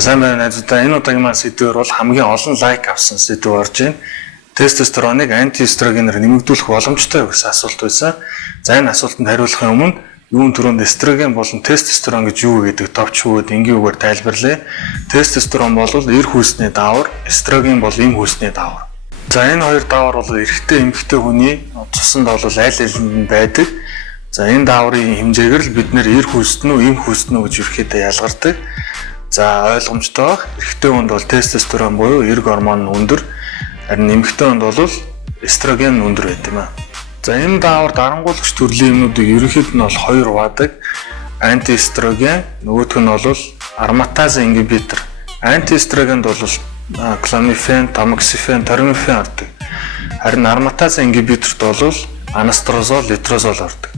сайн байна найзуудаа. Энэ удаагийн маань сэдвээр бол хамгийн олон лайк авсан сэдв орж байна. Тестостероныг антиэстрогенээр нэмэгдүүлэх боломжтой гэсэн асуулт байсан. За энэ асуултанд хариулахын өмнө юун түрүүнд эстроген болон тестостерон гэж юу гэдэг товч өгөөд энгийн үгээр тайлбарлая. Тестостерон бол эр хүйсний даавар, эстроген бол эм хүйсний даавар. За энэ хоёр даавар бол эрэгтэй эмэгтэй хүний цуснд бол аль алинд байдаг. За энэ дааврын хэмжээгээр л бид нэр эр хүйст нь үү, эм хүйст нь үү гэж ерөөхдөө ялгардаг. За ойлгомжтой. Эрэгтэй хүнд бол тестостерон буюу эрг гормон нь өндөр, харин эмэгтэй хүнд бол эстроген нь өндөр байт юм аа. За энэ даавар дарангуулагч төрлийн юмнуудыг ерөнхийд нь бол хоёр хувадаг. Антиэстроген, нөгөөх нь бол ароматаз ингибитор. Антиэстрогенд бол кломифен, тамоксифен, тормифен ордог. Харин ароматаз ингибиторт бол анастрозол, летрозол ордог.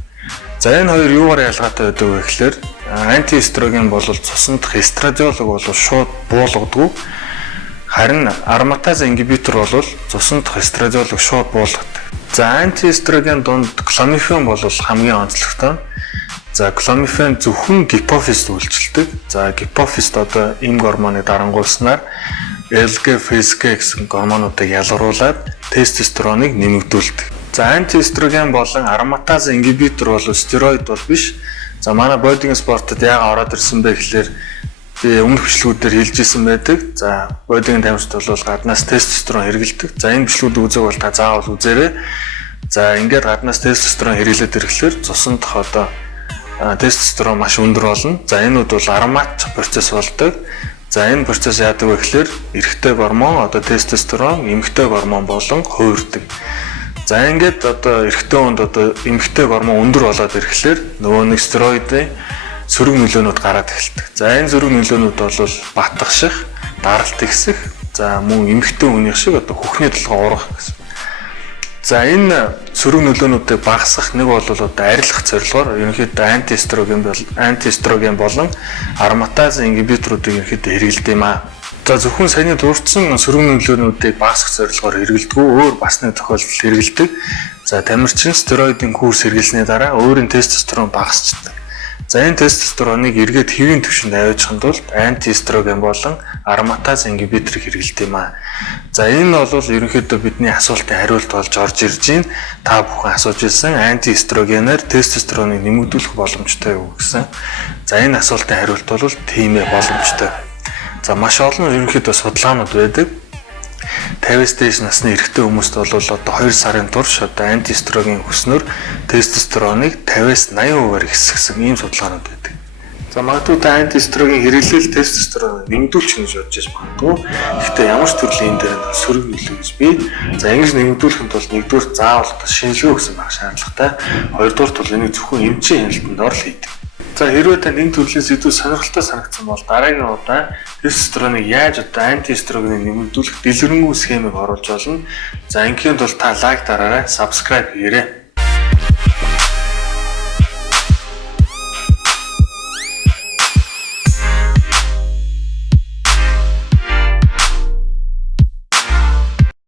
За энэ хоёр юугаар ялгаатай байдаг вэ гэхээр антиэстроген бол цуснд эстрадиолог бол шууд буулгадаг. Харин ароматаз ингибитор бол цуснд эстрадиолог шууд буулгадаг. За антиэстроген донд кломифен бол хамгийн онцлогтой. За кломифен зөвхөн гипофизд үйлчилдэг. За гипофизд одоо эм гормоныг дарангуулснаар LG, FSG гэсэн гормонуудыг ялгаруулад тестостероныг нэмэгдүүлдэг. За антиэстроген болон ароматаз ингибитор бол стероид бол биш. За манай бодигийн спортод яагаад ороод ирсэн бэ гэхээр би өмнөх бичлэгүүдээр хэлж ирсэн байдаг. За бодигийн тамирчид бол гаднаас тестостерон хэрэглэдэг. За энэ бичлэгүүдийг үзэх бол та заавал үзээрэй. За ингээд гаднаас тестостерон хэрэглээд ирэхлээр цуснд одоо тестостерон маш өндөр болно. За энүүд бол аромат процесс болдог. За энэ процесс яадаг вэ гэхээр эрэгтэй гормон одоо тестостерон, эмэгтэй гормон болон хувирдаг. За ингээд одоо эрэгтэй хүнд одоо эмэгтэй гормон өндөр болоод ирэхлээр нөгөө нэг стероидын сөрөг нөлөөнүүд гараад эхэлдэг. За энэ сөрөг нөлөөнүүд бол батгаших, даралт ихсэх, за мөн эмэгтэй хүнийх шиг одоо хөхний толгой ургах гэсэн. За энэ сөрөг нөлөөнүүдийг багасгах нэг бол одоо арилгах зорилгоор ерөнхийдөө антиэстроген болон ароматаз ингибиторуудыг ерөнхийдөө хэрэглэдэг юм аа. За зөвхөн саяны дурдсан сөрөг нөлөөнүүдийг багасгах зорилгоор хэрэглэдэг, өөр бас нэг тохиолдолд хэрэглэдэг. За тамирчин стероидын курс хэрэглэсний дараа өөрийн тестостерон багасчдаг. За энэ тестостероныг эргээд хэвийн түвшинд аваачихын тулд антиэстроген болон ароматаз ингибиторыг хэрэглэдэг юм аа. За энэ бол ерөнхийдөө бидний асуултын хариулт болж орж ирж байна. Та бүхэн асууж ирсэн антиэстрогенээр тестостероныг нэмэгдүүлэх боломжтой юу гэсэн. За энэ асуултын хариулт бол тийм ээ, боломжтой. За маш олон ерөнхийдөө судалгаанууд байдаг. 50-с дээш насны эрэгтэй хүмүүст бол одоо 2 сарын турш одоо антиэстроген өгснөөр тестостероныг 50-с 80% ихсгэсэн ийм судалгаанууд байдаг. За магадгүй та антиэстроген хэрэглээл тестостероныг нэмэгдүүлчих гэж бодож магадгүй. Гэхдээ ямар ч төрлийн энэ дээр сөрөг нөлөө гэж би. За ингэж нэмэгдүүлэхэд бол нэгдүгээр заавал шинжилгээ өгсөн байх шаардлагатай. Хоёрдугаарт бол энийг зөвхөн эмчийн хяналтанд л хийдэг. За хэрвээ танд энэ төрлийн сэдв сонирхолтой санагдсан бол дараагийн удаа тестостероныг яаж одоо антиэстрогеныг нэмэгдүүлэх дэлгэрэнгүй схемийг оруулж олно. За ингээнд бол та лайк дараарай, subscribe хийрэй.